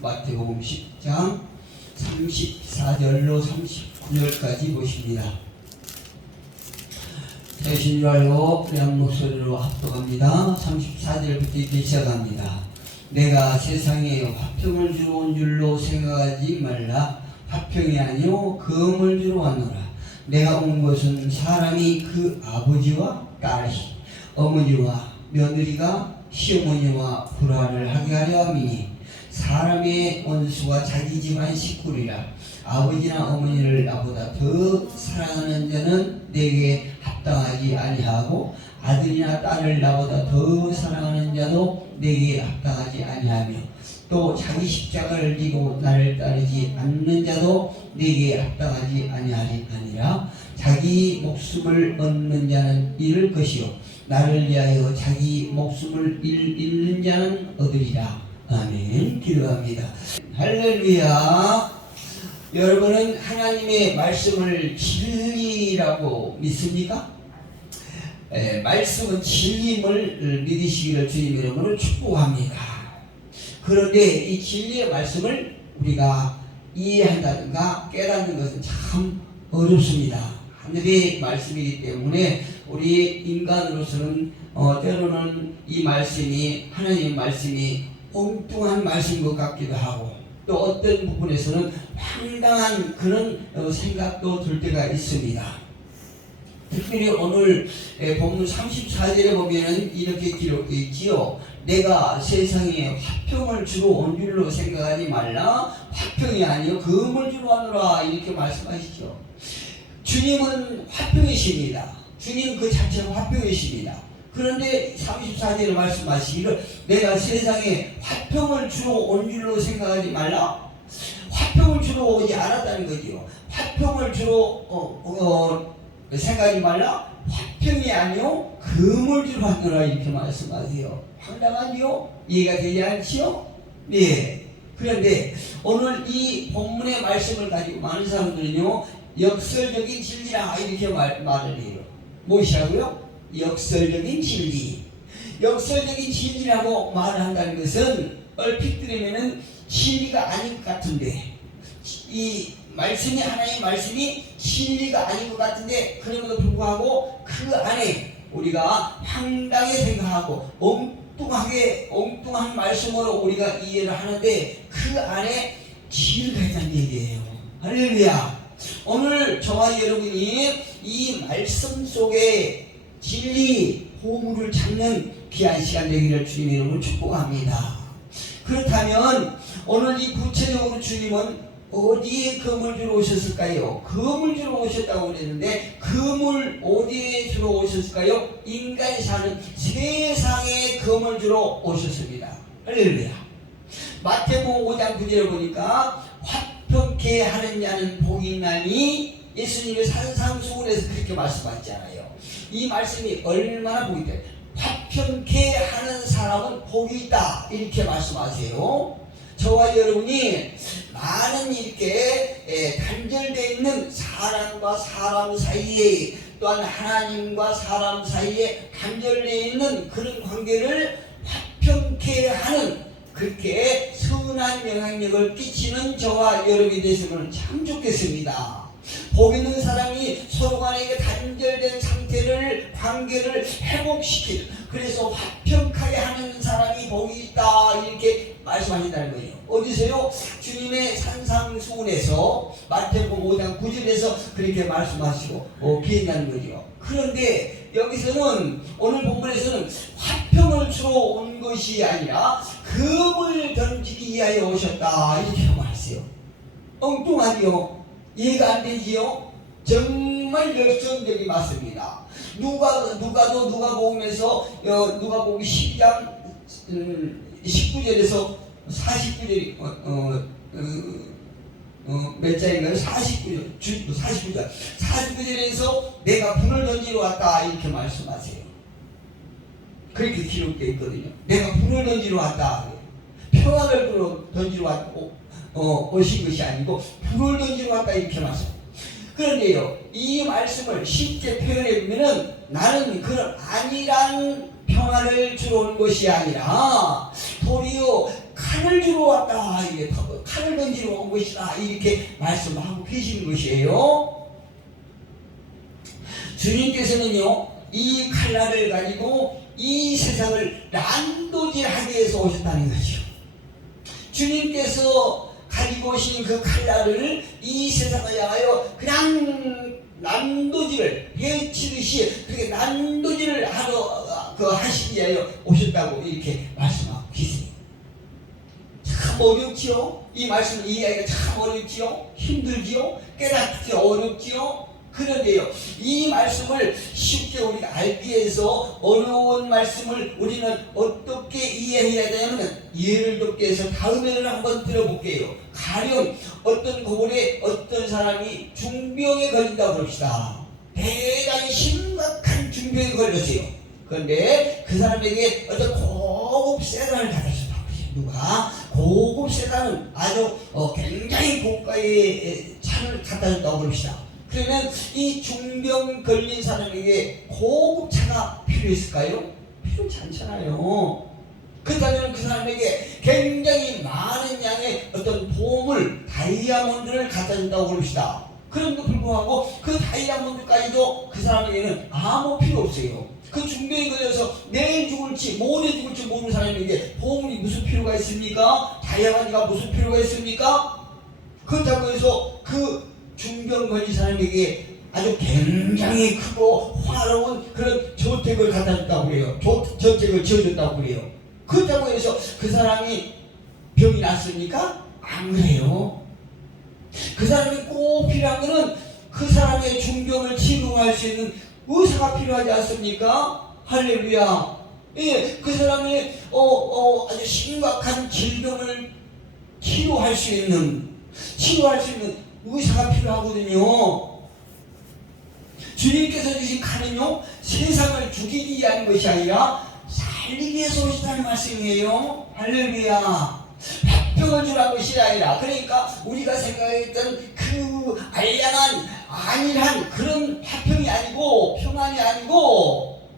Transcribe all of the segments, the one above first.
마태복음 10장 34절로 39절까지 보십니다. 되신 줄 알고 양 목소리로 합독합니다. 34절부터 이렇게 시작합니다. 내가 세상에 화평을 주러 온 줄로 생각하지 말라. 화평이 아니요 금을 주러 왔노라. 내가 온 것은 사람이 그 아버지와 딸이, 어머니와 며느리가 시어머니와 불화를 하게 하려 함이니, 사람의 원수가 자기 집안 식구리라. 아버지나 어머니를 나보다 더 사랑하는 자는 내게 합당하지 아니하고, 아들이나 딸을 나보다 더 사랑하는 자도 내게 합당하지 아니하며, 또 자기 십자가를 지고 나를 따르지 않는 자도 내게 합당하지 아니하리라. 자기 목숨을 얻는 자는 잃을 것이요 나를 위하여 자기 목숨을 잃는 자는 얻으리라. 아멘. 기도합니다. 할렐루야. 여러분은 하나님의 말씀을 진리라고 믿습니까? 말씀은 진리임을 믿으시기를 주님 이름으로 축복합니다. 그런데 이 진리의 말씀을 우리가 이해한다든가 깨닫는 것은 참 어렵습니다. 하늘의 말씀이기 때문에 우리 인간으로서는 때로는 이 말씀이, 하나님의 말씀이 엉뚱한 말씀인 것 같기도 하고, 또 어떤 부분에서는 황당한 그런 생각도 들 때가 있습니다. 특별히 오늘 본문 34절에 보면 이렇게 기록되어 있지요. 내가 세상에 화평을 주러 온 줄로 생각하지 말라. 화평이 아니요 금을 주러 왔노라. 이렇게 말씀하시죠. 주님은 화평이십니다. 주님 그 자체는 화평이십니다. 그런데 34절에 말씀하시기를 내가 세상에 화평을 주러 온 줄로 생각하지 말라. 화평을 주러 오지 않았다는 거지요. 화평을 주러 생각하지 말라. 화평이 아니요 금을 주러 왔노라. 이렇게 말씀하세요. 황당하지요? 이해가 되지 않지요? 네. 그런데 오늘 이 본문의 말씀을 가지고 많은 사람들은요, 역설적인 진리라 이렇게 말을 해요. 무엇이라고요? 역설적인 진리. 역설적인 진리라고 말을 한다는 것은 얼핏 들으면은 진리가 아닌 것 같은데, 이 말씀이, 하나님의 말씀이 진리가 아닌 것 같은데, 그럼에도 불구하고 그 안에 우리가 황당하게 생각하고 엉뚱한 말씀으로 우리가 이해를 하는데 그 안에 진리가 있다는 얘기예요. 할렐루야. 오늘 저와 여러분이 이 말씀 속에 진리 보물을 찾는 귀한 시간 되기를 주님의 이름으로 축복합니다. 그렇다면 오늘 이 구체적으로 주님은 어디에 금을 주러 오셨을까요? 금을 주러 오셨다고 그랬는데 금을 어디에 주러 오셨을까요? 인간이 사는 세상에 금을 주러 오셨습니다. 할렐루야. 마태복음 5장 9절에 보니까 화평케 하는 자는 복이 있나니, 예수님의 산상수훈에서 그렇게 말씀하셨잖아요. 이 말씀이 얼마나 복이 있대. 화평케 하는 사람은 복이 있다. 이렇게 말씀하세요. 저와 여러분이 많은 이렇게 단절되어 있는 사람과 사람 사이에, 또한 하나님과 사람 사이에 단절되어 있는 그런 관계를 화평케 하는, 그렇게 선한 영향력을 끼치는 저와 여러분이 되시면 참 좋겠습니다. 복 있는 사람이 서로 간에 단절된 상태를, 관계를 회복시키는, 그래서 화평하게 하는 사람이 복이 있다. 이렇게 말씀하신다는 거예요. 어디서요? 주님의 산상수훈에서 마태복음 5장 9절에서 그렇게 말씀하시고 계신다는 거죠. 그런데 여기서는, 오늘 본문에서는 화평을 주러 온 것이 아니라 금을 던지기 위하여 오셨다. 이렇게 말했어요. 엉뚱하지요? 이해가 안 되지요? 정말 열성적이 맞습니다. 누가복음에서 누가복음 10장 19절에서 49절이 몇 장인가요? 49절 49절에서 내가 불을 던지러 왔다. 이렇게 말씀하세요. 그렇게 기록되어 있거든요. 내가 불을 던지러 왔다. 평화를 던지러 오신 것이 아니고 불을 던지러 왔다. 이렇게 말씀. 그런데요, 이 말씀을 쉽게 표현해보면은 나는 그런 안일한 평화를 주러 온 것이 아니라 도리어 칼을 주러 왔다. 이게 칼을 던지러 온 것이다. 이렇게 말씀하고 계시는 것이에요. 주님께서는요, 이 칼날을 가지고 이 세상을 난도질하기 위해서 오셨다는 것이요. 주님께서 가지고 오신 그 칼날을 이 세상을 향하여 그냥 난도질을 해치듯이 그렇게 난도질을 하시기 위하여 오셨다고 이렇게 말씀하고 계십니다. 참 어렵지요? 이 말씀을 이해하기가 참 어렵지요? 힘들지요? 깨닫기 어렵지요? 그런데요, 이 말씀을 쉽게 우리가 알기 위해서 어려운 말씀을 우리는 어떻게 이해해야 되냐면, 예를 들게 해서 다음에는 한번 들어볼게요. 가령 어떤 고을에 어떤 사람이 중병에 걸린다고 그럽시다. 대단히 심각한 중병에 걸렸어요. 그런데 그 사람에게 어떤 고급 세단을 갖다 줬다고 그래요. 누가? 고급 세단은 아주 굉장히 고가의 차를 갖다 줬다고 그럽시다. 그러면 이 중병 걸린 사람에게 고급 차가 필요했을까요? 필요치 않잖아요. 그렇다면 그 사람에게 굉장히 많은 양의 어떤 보물, 다이아몬드를 갖다 준다고 그럽시다. 그럼에도 불구하고 그 다이아몬드까지도 그 사람에게는 아무 필요 없어요. 그 중병에 걸려서 내일 죽을지 모레 죽을지 모르는 사람에게 보물이 무슨 필요가 있습니까? 다이아몬드가 무슨 필요가 있습니까? 그렇다고 해서 그 중병 걸린 사람에게 아주 굉장히 크고 화려한 그런 저택을 갖다 줬다고 그래요. 저택을 지어줬다고 그래요. 그렇다고 해서 그 사람이 병이 났습니까? 안 그래요. 그 사람이 꼭 필요한 것은 그 사람의 중병을 치료할 수 있는 의사가 필요하지 않습니까? 할렐루야. 예, 그 사람이 아주 심각한 질병을 치료할 수 있는 의사가 필요하거든요. 주님께서 주신 칼은요, 세상을 죽이기 위한 것이 아니라 살리기 위해서 오셨다는 말씀이에요. 할렐루야. 화평을 주라는 것이 아니라, 그러니까 우리가 생각했던 그 알량한 안일한 그런 화평이 아니고, 평안이 아니고,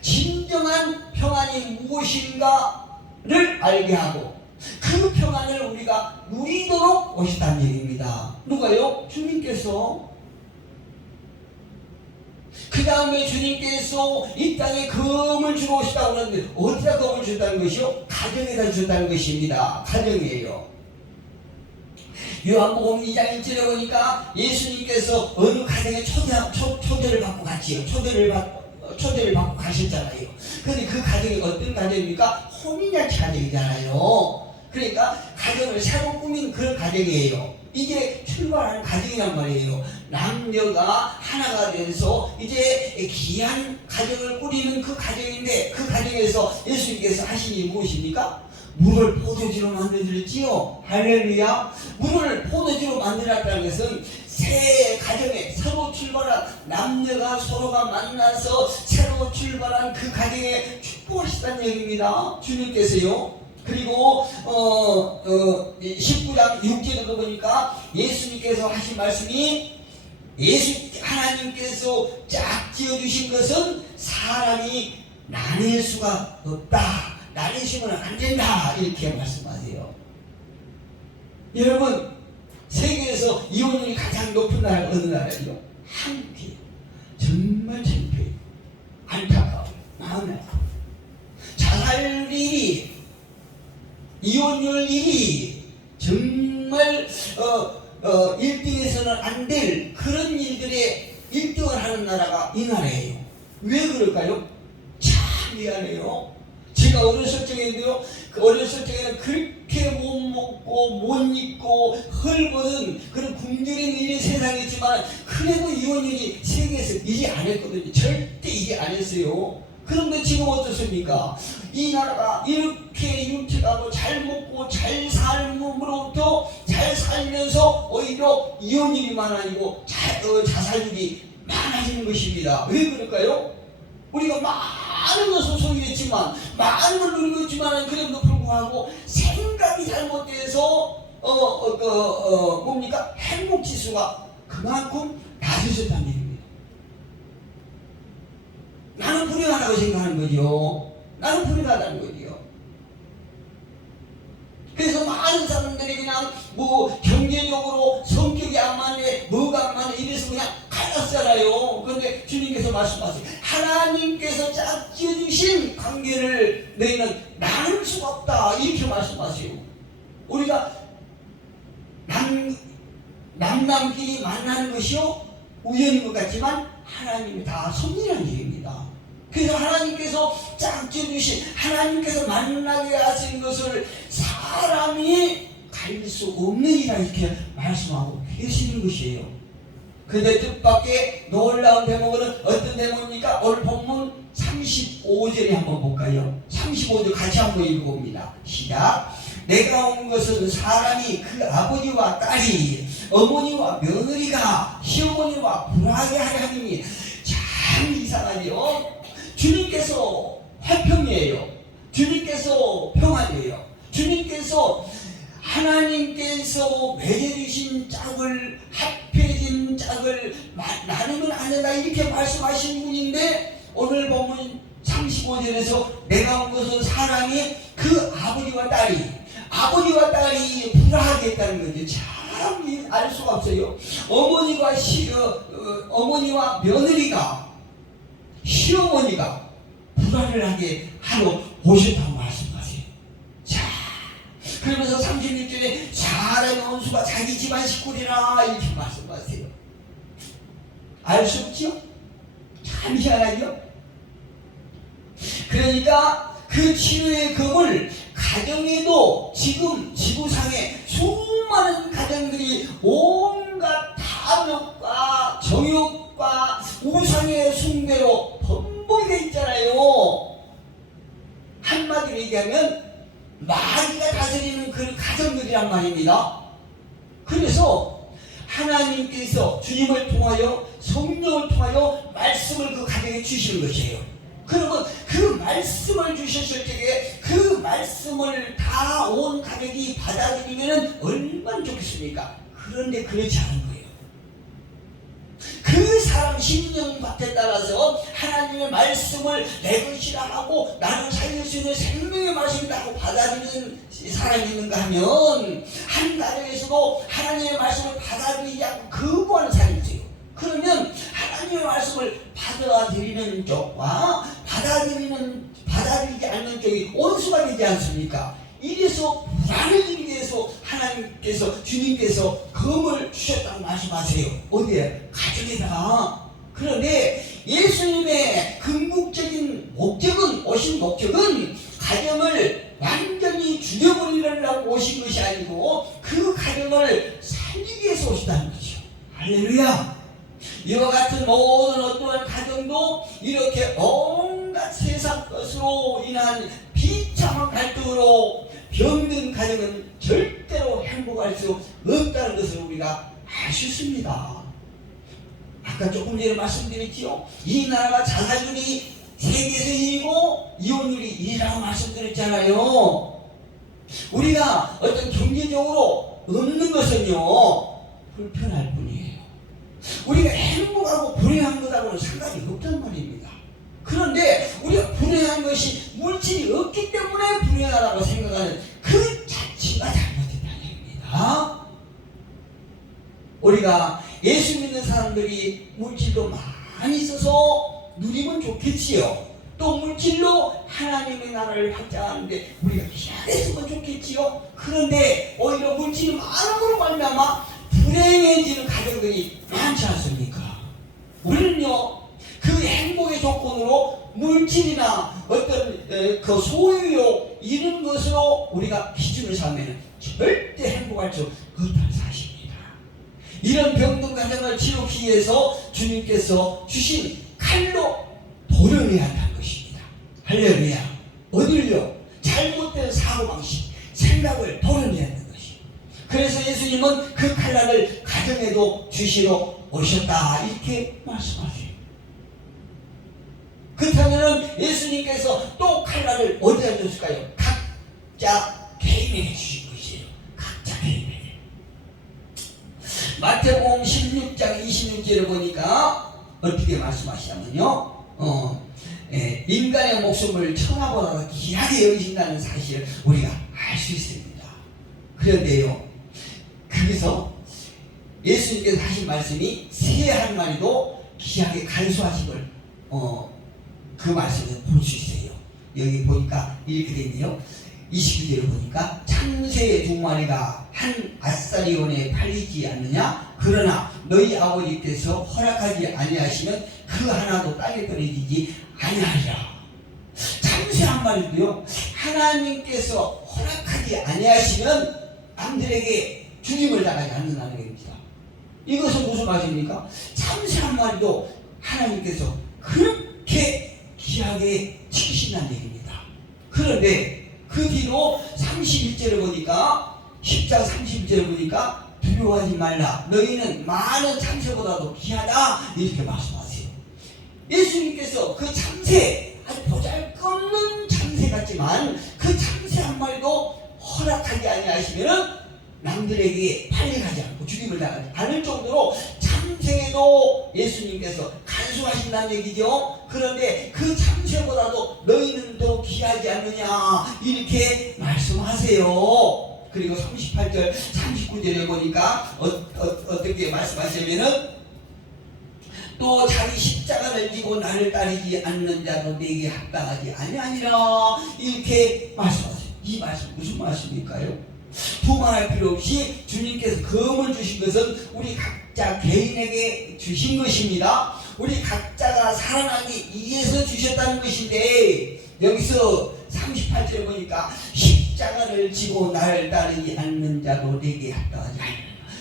진정한 평안이 무엇인가를 알게 하고 그 평안을 우리가 누리도록 오셨다는 얘기입니다. 누가요? 주님께서. 그 다음에 주님께서 이 땅에 금을 주러 오시다고 하는데, 어디다 금을 주셨다는 것이요? 가정에다 주셨다는 것입니다. 가정이에요. 요한복음 2장 1절에 보니까 예수님께서 어느 가정에 초대를 받고 갔지요. 초대를 받고 가셨잖아요. 그런데 그 가정이 어떤 가정입니까? 혼인잔치 가정이잖아요. 그러니까 가정을 새로 꾸민 그런 가정이에요. 이제 출발하는 가정이란 말이에요. 남녀가 하나가 돼서 이제 귀한 가정을 꾸리는 그 가정인데, 그 가정에서 예수님께서 하신 일이 무엇입니까? 물을 포도주로 만들었지요. 할렐루야. 물을 포도주로 만들었다는 것은 새 가정에 새로 출발한 남녀가 서로가 만나서 새로 출발한 그 가정에 축복하시다는 얘기입니다. 주님께서요. 그리고 19장 6절에도 보니까 예수님께서 하신 말씀이, 하나님께서 짝 지어주신 것은 사람이 나눌 수가 없다. 나누시면 안 된다. 이렇게 말씀하세요. 여러분, 세계에서 이혼율이 가장 높은 나라가 어느 나라예요? 한국이에요. 정말 창피해요. 안타까워요. 마음이 아파요. 자살 1위, 이혼율 1위, 정말 1등에서는 안 될 그런 일들에 1등을 하는 나라가 이 나라예요. 왜 그럴까요? 참 미안해요. 제가 어렸을 적에도요, 어렸을 적에는 그렇게 못 먹고 못 입고 헐벗은 그런 굶주린 일이 세상에 있지만, 그래도 이혼율이 세계에서 1위 안 했거든요. 절대 1위 안 했어요. 그런데 지금 어떻습니까? 이 나라가 이렇게 윤택하고 잘 먹고 잘 삶으로부터 잘 살면서 오히려 이혼율이 많아지고 자살률이 많아지는 것입니다. 왜 그럴까요? 우리가 많은 것을 소유했지만, 많은 걸 누리고 있지만, 그래도 불구하고 생각이 잘못돼서 뭡니까? 행복 지수가 그만큼 낮아졌다는 얘기입니다. 나는 불행하다고 생각하는 거죠. 나는 불행하다는 거죠. 그래서 많은 사람들이 그냥 뭐 경제적으로 성격이 안 맞네, 뭐가 안 맞네 이래서 그냥 갈랐잖아요. 그런데 주님께서 말씀하세요. 하나님께서 짝 지어주신 관계를 너희는 나눌 수가 없다, 이렇게 말씀하세요. 우리가 남남끼리 만나는 것이요 우연인 것 같지만 하나님이 다 섭리라는 얘기입니다. 그래서 하나님께서 짝지어주신, 하나님께서 만나게 하신 것을 사람이 가릴 수 없느니라, 이렇게 말씀하고 계시는 것이에요. 근데 뜻밖의 놀라운 대목은 어떤 대목입니까? 오늘 본문 35절에 한번 볼까요? 35절 같이 한번 읽어봅니다. 시작. 내가 온 것은 사람이 그 아버지와 딸이, 어머니와 며느리가 시어머니와 불화하게 하려 하니, 참 이상하죠. 주님께서 화평이에요. 주님께서 평안이에요. 주님께서 하나님께서 맺어주신 짝을, 합해진 짝을 나누면 안 된다, 이렇게 말씀하신 분인데, 오늘 보면 35절에서 내가 온 것은 사람이 그 아버지와 딸이 불화하겠다는 거죠. 참 알 수가 없어요. 어머니와 며느리가, 시어머니가 불화를 하게 하러 오셨다고 말씀하세요. 자, 그러면서 36절에 사람의 원수가 자기 집안 식구리라, 이렇게 말씀하세요. 알 수 없죠? 참 희한하죠? 그러니까 그 치료의 금을 가정에도, 지금 지구상에 수많은 가정들이 온갖 탐욕과 정욕과 우상의 숭배로 범벅이 되어 있잖아요. 한마디로 얘기하면 마귀가 다스리는 그 가정들이란 말입니다. 그래서 하나님께서 주님을 통하여, 성령을 통하여 말씀을 그 가정에 주시는 것이에요. 그러면 그 말씀을 주셨을 때에 그 말씀을 다 온 가족이 받아들이면 얼마나 좋겠습니까? 그런데 그렇지 않은 거예요. 그 사람 심령밭에 따라서 하나님의 말씀을 내 것이라 하고 나를 살릴 수 있는 생명의 말씀이다 하고 받아들이는 사람이 있는가 하면, 한 나라에서도 하나님의 말씀을 받아들이지 않고 거부하는 사람이 있어요. 그러면 하나님의 말씀을 받아들이는 쪽과 받아들이지 않는 쪽이 원수가 되지 않습니까? 이래서 불안을 주기 위해서 하나님께서, 주님께서 검을 주셨다고 말씀하세요. 어디에? 가정에다. 그런데 예수님의 궁극적인 목적은, 오신 목적은 가정을 완전히 죽여버리려고 오신 것이 아니고 그 가정을 살리기 위해서 오시다는 거죠. 할렐루야. 이와 같은 모든 어떠한 가정도 이렇게 온갖 세상 것으로 인한 비참한 갈등으로 병든 가정은 절대로 행복할 수 없다는 것을 우리가 알 수 있습니다. 아까 조금 전에 말씀드렸지요. 이 나라가 자살률이 세계에서 1위고 이혼율이 1위라고 말씀드렸잖아요. 우리가 어떤 경제적으로 얻는 것은요, 불편할 뿐이에요. 우리가 행복하고 불행한 것하고는 상관이 없단 말입니다. 그런데 우리가 불행한 것이 물질이 없기 때문에 불행하다고 생각하는 그 자체가 잘못됐다는 얘기입니다. 우리가 예수 믿는 사람들이 물질도 많이 있어서 누리면 좋겠지요. 또 물질로 하나님의 나라를 확장하는데 우리가 잘했으면 좋겠지요. 그런데 오히려 물질이 많음으로 말미암아 불행해지는 가정들이 많지 않습니까? 우리는요, 그 행복의 조건으로 물질이나 어떤 그 소유욕 이런 것으로 우리가 기준을 삼으면 절대 행복할 수 없다는 사실입니다. 이런 병든 가정을 치료하기 위해서 주님께서 주신 칼로 도려내야 한다는 것입니다. 할렐루야. 어딜요? 잘못된 사고방식, 생각을 도려내야 한다는 것입니다. 그래서 예수님은 그 칼날을 가정에도 주시러 오셨다, 이렇게 말씀하세요. 그렇다면 예수님께서 또 칼날을 어디다 줬을까요? 각자 개인에게 주신 것이에요. 각자 개인에게. 마태복음 16장 26절을 보니까 어떻게 말씀하시냐면요, 인간의 목숨을 천하보다 귀하게 여기신다는 사실을 우리가 알 수 있습니다. 그런데요, 거기서 예수님께서 하신 말씀이 새 한 마리도 귀하게 간수하신 걸 그 말씀을 볼 수 있어요. 여기 보니까 이렇게 되네요. 29절을 보니까 참새 2마리가 한 아사리온에 팔리지 않느냐? 그러나 너희 아버지께서 허락하지 아니하시면 그 하나도 땅에 떨어지지 아니하리라. 참새 한 마리도요, 하나님께서 허락하지 아니하시면 남들에게 죽임을 당하지 않는다는 얘기입니다. 이것은 무슨 말입니까? 참새 한 마리도 하나님께서 그렇게 귀하게 지키신다는 얘기입니다. 그런데 그 뒤로 31절을 보니까 10장 31절을 보니까 두려워하지 말라. 너희는 많은 참새보다도 귀하다. 이렇게 말씀하세요. 예수님께서 그 참새, 아주 보잘것없는 참새 같지만 그 참새 한 마리도 허락하지 아니하시면은 남들에게 팔려가지 않고 죽임을 당하지 않을 정도로 참새도 예수님께서 간수하신다는 얘기죠. 그런데 그 참새보다도 너희는 더 귀하지 않느냐 이렇게 말씀하세요. 그리고 38절 39절에 보니까 어떻게 말씀하시냐면은 또 자기 십자가를 지고 나를 따르지 않는 자도 내게 합당하지 아니하니라 이렇게 말씀하세요. 이 말씀 무슨 말씀일까요? 두말할 필요 없이 주님께서 금을 주신 것은 우리 각자 개인에게 주신 것입니다. 우리 각자가 살아나기 위해서 주셨다는 것인데 여기서 38절에 보니까 십자가를 지고 나를 따르지 않는 자도 내게 합당하지 않느냐.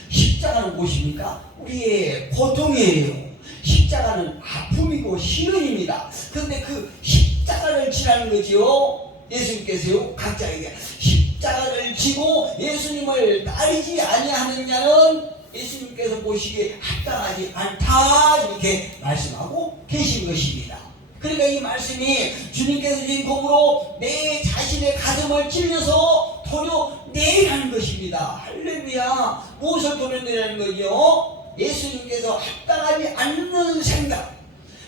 십자가는 무엇입니까? 우리의 고통이에요. 십자가는 아픔이고 시련입니다. 그런데 그 십자가를 지라는 거지요. 예수님께서요 각자에게 십자가를 지고 예수님을 따르지 아니하느냐는 예수님께서 보시기에 합당하지 않다 이렇게 말씀하고 계신 것입니다. 그러니까 이 말씀이 주님께서 주신 공으로 내 자신의 가슴을 찔려서 도려내라는 것입니다. 할렐루야. 무엇을 도려내라는 거죠? 예수님께서 합당하지 않는 생각,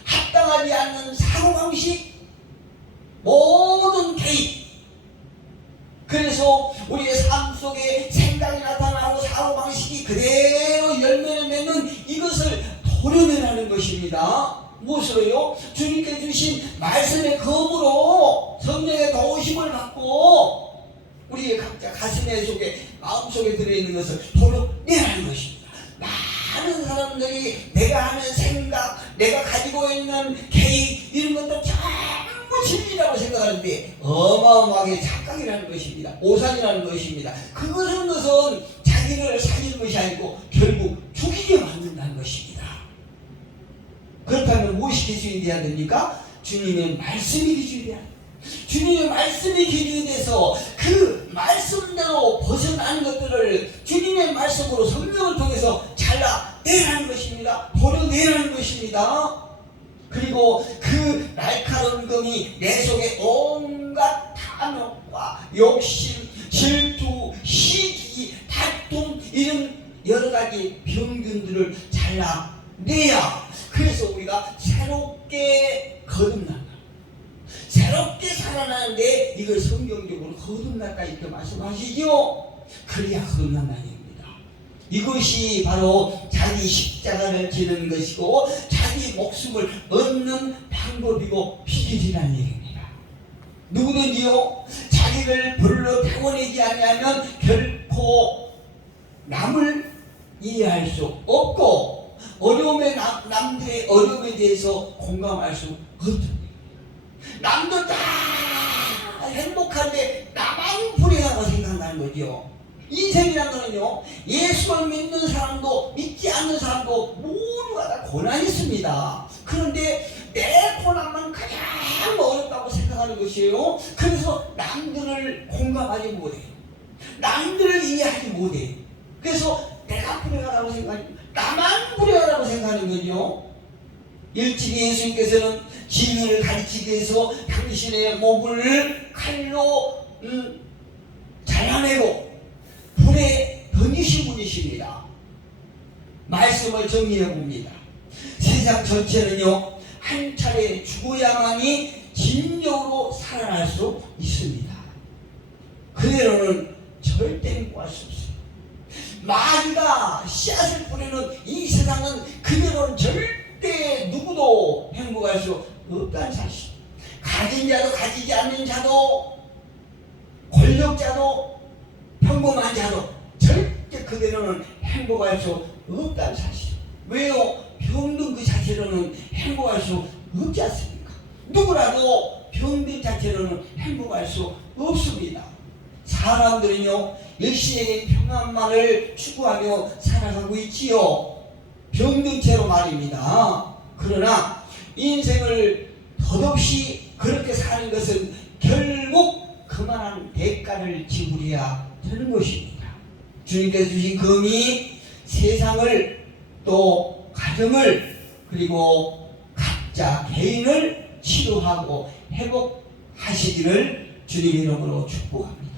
합당하지 않는 사고방식, 모든 개입. 그래서 우리의 삶 속에 생각이 나타나고 사고방식이 그대로 열매를 맺는 이것을 도려내라는 것입니다. 무엇으로요? 주님께 주신 말씀의 검으로 성령의 도우심을 받고 우리의 각자 가슴의 속에 마음속에 들어있는 것을 도려내라는 것입니다. 많은 사람들이 내가 하는 생각, 내가 가지고 있는 계획 이런 것도 전부 진리라고 생각하는데 어마어마하게 착각이라는 것입니다. 오산이라는 것입니다. 그것은 자기를 살리는 것이 아니고 결국 죽이게 만든다는 것입니다. 그렇다면 무엇이 기준이 되어야 됩니까? 주님의 말씀이 기준이 되어야 됩니다. 주님의 말씀이 기준이 돼서 그 말씀대로 벗어나는 것들을 주님의 말씀으로 성령을 통해서 잘라내라는 것입니다. 버려내라는 것입니다. 그리고 그 날카로운 검이 내 속에 온갖 탐욕과 욕심, 질투, 시기, 다툼 이런 여러 가지 병균들을 잘라내야 그래서 우리가 새롭게 거듭난다. 새롭게 살아나는데 이걸 성경적으로 거듭났다 이렇게 말씀하시죠. 그래야 거듭난다는 얘기입니다. 이것이 바로 자기 십자가를 지는 것이고 자기 목숨을 얻는 방법이고 비결이라는 얘기입니다. 누구든지요 자기를 불러 태워내지 아니하면 결코 남을 이해할 수 없고 남들의 어려움에 대해서 공감할 수 없다. 남들 다 행복한데 나만 불행하다고 생각나는 거죠. 인생이라는 거는요 예수를 믿는 사람도 믿지 않는 사람도 모두가 다 고난이 있습니다. 그런데 내 고난만 가장 어렵다고 생각하는 것이에요. 그래서 남들을 공감하지 못해요. 남들을 이해하지 못해요. 그래서 내가 불행하다고 생각하니 나만 불행하다고 생각하는 거죠. 일찍이 예수님께서는 진리를 가르치기 위해서 당신의 몸을 칼로 잘라내고 불에 던지신 분이십니다. 말씀을 정리해 봅니다. 세상 전체는요 한 차례 죽어야만이 진정으로 살아날 수 있습니다. 그대로는 절대 행복할 수 없어요. 마귀가 씨앗을 뿌리는 이 세상은 그대로는 절대 누구도 행복할 수 없다는 사실. 가진 자도 가지지 않는 자도 권력자도 평범한 자도 절대 그대로는 행복할 수 없다는 사실. 왜요? 병든 그 자체로는 행복할 수 없지 않습니까? 누구라도 병든 자체로는 행복할 수 없습니다. 사람들은요, 일시적인 평안만을 추구하며 살아가고 있지요. 병든 채로 말입니다. 그러나 인생을 덧없이 그렇게 사는 것은 결국 그만한 대가를 지불해야 되는 것입니다. 주님께서 주신 금이 세상을 또 가정을 그리고 각자 개인을 치료하고 회복하시기를 주님 이름으로 축복합니다.